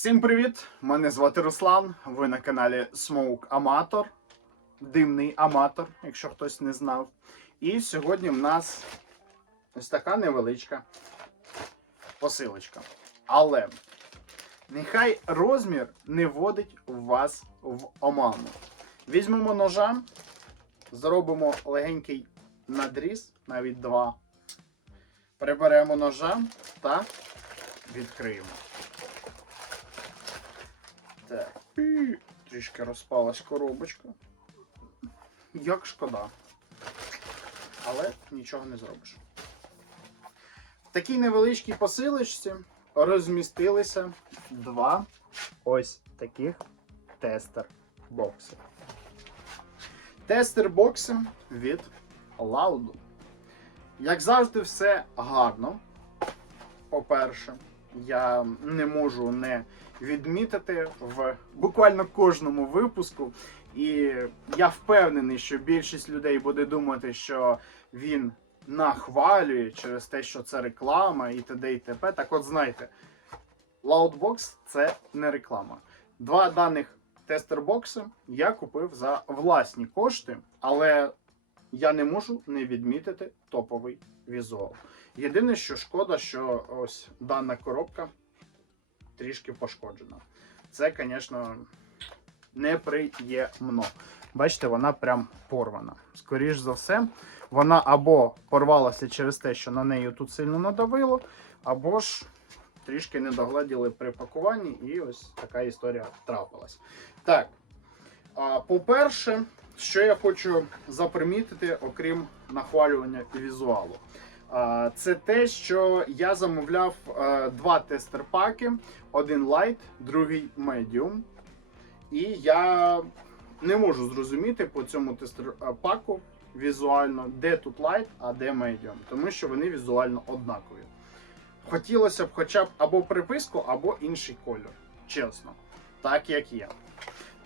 Всім привіт! Мене звати Руслан. Ви на каналі Smoke Amateur. Димний аматор, якщо хтось не знав. І сьогодні в нас ось така невеличка посилочка. Але нехай розмір не вводить вас в оману. Візьмемо ножа, зробимо легенький надріз, навіть два. Приберемо ножа та відкриємо. Так. Трішки розпалась коробочка. Як шкода. Але нічого не зробиш. В такій невеличкій посилочці розмістилися два ось таких тестер-бокси. Тестер-бокси від Laudu. Як завжди, все гарно. По-перше, я не можу не відмітити в буквально кожному випуску. І я впевнений, що більшість людей буде думати, що він нахвалює через те, що це реклама і т.д. і т.п. Так от знайте, Loudbox це не реклама. Два даних тестербокси я купив за власні кошти, але я не можу не відмітити топовий візуал. Єдине, що шкода, що ось дана коробка трішки пошкоджена. Це, звісно, неприємно. Бачите, вона прям порвана. Скоріш за все, вона або порвалася через те, що на неї тут сильно надавило, або ж трішки не догледіли при пакуванні, і ось така історія трапилась. Так, по-перше, що я хочу запримітити, окрім нахвалювання візуалу. Це те, що я замовляв два тестер-паки: один light, другий medium. І я не можу зрозуміти по цьому тестер-паку візуально, де тут light, а де medium, тому що вони візуально однакові. Хотілося б хоча б або приписку, або інший кольор. Чесно, так як є.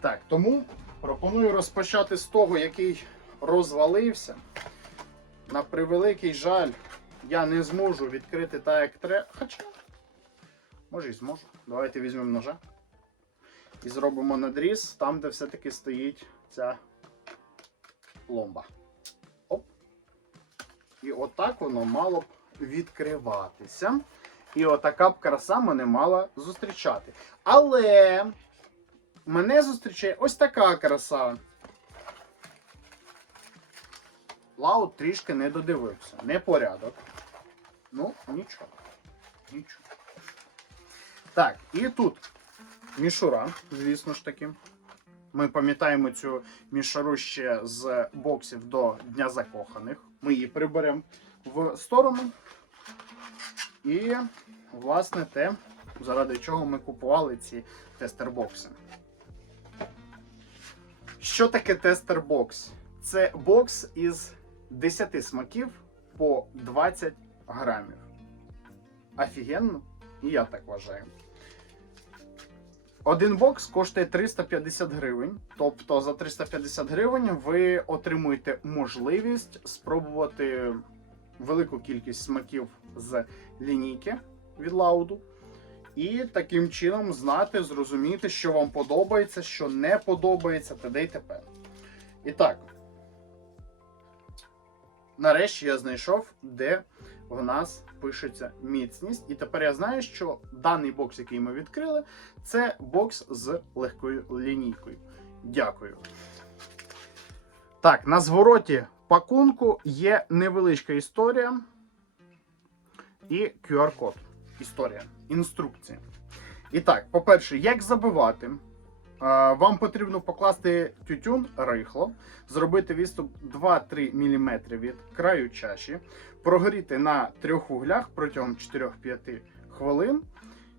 Так, тому пропоную розпочати з того, який розвалився. На превеликий жаль, я не зможу відкрити так, як треба. Хоча, може і зможу. Давайте візьмемо ножа. І зробимо надріз там, де все-таки стоїть ця пломба. Оп. І отак воно мало б відкриватися. І отака б краса мене мала зустрічати. Але мене зустрічає ось така краса. Лаут трішки не додивився. Непорядок. Ну, нічого. Нічого. Так, і тут мішура, звісно ж таки. Ми пам'ятаємо цю мішуру ще з боксів до Дня Закоханих. Ми її приберемо в сторону. І, власне, те, заради чого ми купували ці тестер-бокси. Що таке тестер-бокс? Це бокс із 10 смаків по 20 грамів. Офігенно? І я так вважаю. Один бокс коштує 350 гривень. Тобто за 350 гривень ви отримуєте можливість спробувати велику кількість смаків з лінійки від лауду. І таким чином знати, зрозуміти, що вам подобається, що не подобається, т.д. і т.п. І так, нарешті я знайшов, де в нас пишеться міцність. І тепер я знаю, що даний бокс, який ми відкрили, це бокс з легкою лінійкою. Дякую. Так, на звороті пакунку є невеличка історія і QR-код. Історія, інструкція. І так, по-перше, як забивати? Вам потрібно покласти тютюн рихло, зробити відступ 2-3 мм від краю чаші, прогоріти на трьох вуглях протягом 4-5 хвилин,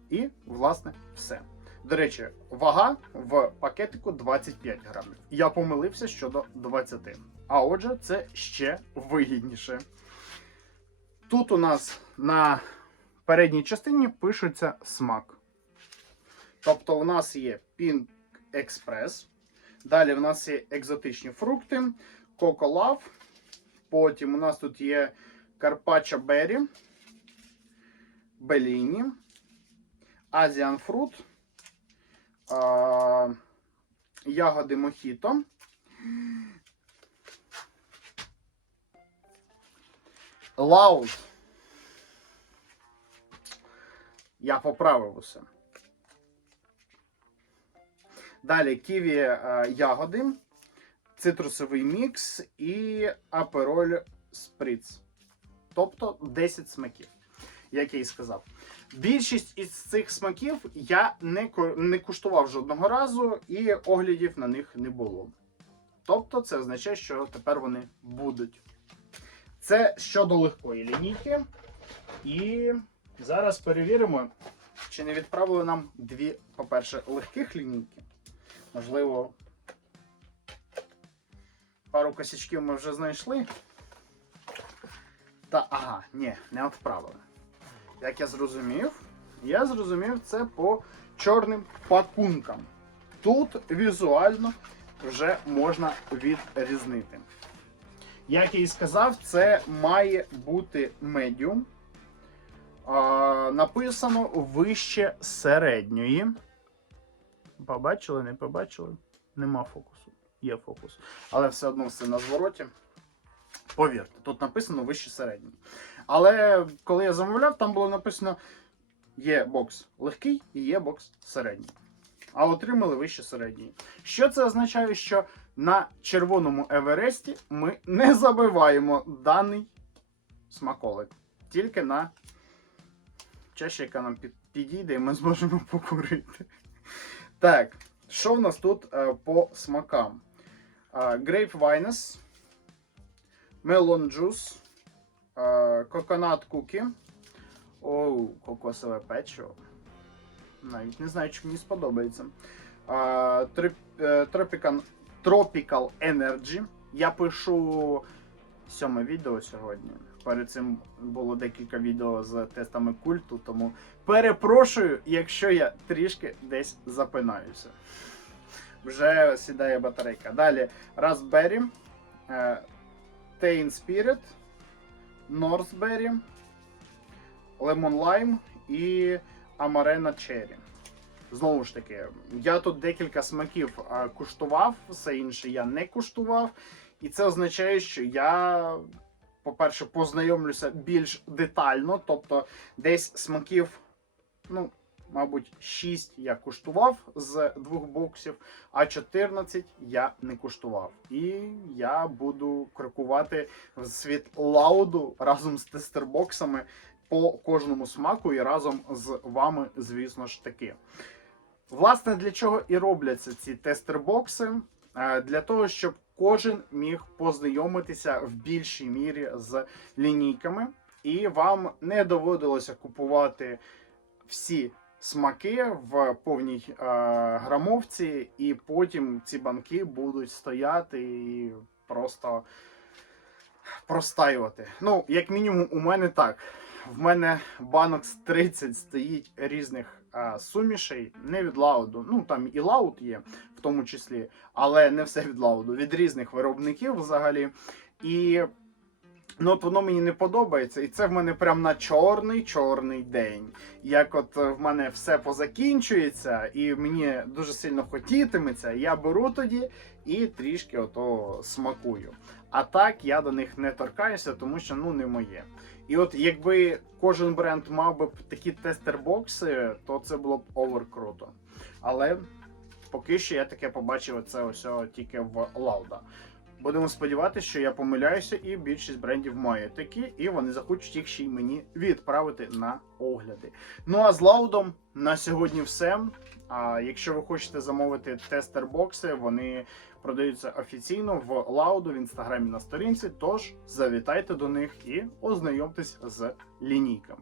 і, власне, все. До речі, вага в пакетику 25 грамів. Я помилився щодо 20. А отже, це ще вигідніше. Тут у нас на передній частині пишеться смак. Тобто, у нас є Pink Express. Далі в нас є екзотичні фрукти, Love. Потім у нас тут є Carpaccio Berry, Bellini, Asian Fruit а, ягоди мохіто. Лаут. Я поправив усе. Далі ківі е, ягоди, цитрусовий мікс і апероль сприц. Тобто 10 смаків, як я і сказав. Більшість із цих смаків я не, не куштував жодного разу, і оглядів на них не було. Тобто, це означає, що тепер вони будуть. Це щодо легкої лінійки. І зараз перевіримо, чи не відправили нам дві, по-перше, легких лінійки. Можливо, пару косячків ми вже знайшли. Та ага, ні, не відправили. Як я зрозумів, я зрозумів це по чорним пакункам. Тут візуально вже можна відрізнити. Як я і сказав, це має бути медіум. Написано вище середньої. Побачили, не побачили? Нема фокусу. Є фокус. Але все одно все на звороті. Повірте, тут написано вище середній. Але коли я замовляв, там було написано: є бокс легкий і є бокс середній. А отримали вище середній. Що це означає, що на червоному Евересті ми не забиваємо даний смаколик. Тільки на чаші, яка нам підійде, і ми зможемо покурити. Так, що в нас тут е, по смакам? Грейп Вайнес, Мелон Джус, Коконат Кукі. Оу, кокосове печиво. Навіть не знаю, чи мені сподобається. Е, Tropical, Tropical Energy. Я пишу сьоме відео сьогодні. Перед цим було декілька відео з тестами культу, тому перепрошую, якщо я трішки десь запинаюся. Вже сідає батарейка. Далі Raspberry, е, Tain Spirit, Northberry, Lemon Lime і Amarena Cherry. Знову ж таки, я тут декілька смаків а, куштував, все інше я не куштував. І це означає, що я, по-перше, познайомлюся більш детально. Тобто, десь смаків, ну, мабуть, 6 я куштував з двох боксів, а 14 я не куштував. І я буду крокувати в світ лауду разом з тестербоксами по кожному смаку і разом з вами, звісно ж таки. Власне, для чого і робляться ці тестербокси? Е, Для того, щоб кожен міг познайомитися в більшій мірі з лінійками, і вам не доводилося купувати всі смаки в повній е, грамовці, і потім ці банки будуть стояти і просто простаювати. Ну, як мінімум, у мене так. В мене банок з 30 стоїть різних а, сумішей, не від лауду. Ну там і лаут є, тому числі, але не все від лауду, від різних виробників взагалі. І ну, от воно мені не подобається. І це в мене прям на чорний-чорний день. Як от в мене все позакінчується, і мені дуже сильно хотітиметься, я беру тоді і трішки ото смакую. А так я до них не торкаюся, тому що ну не моє. І от якби кожен бренд мав би такі тестер-бокси, то це було б овер круто. Але поки що я таке побачив це ось тільки в Лауда. Будемо сподіватися, що я помиляюся, і більшість брендів має такі, і вони захочуть їх ще й мені відправити на огляди. Ну а з Лаудом на сьогодні все. А якщо ви хочете замовити тестер-бокси, вони продаються офіційно в Лауду в інстаграмі на сторінці. Тож завітайте до них і ознайомтесь з лінійками.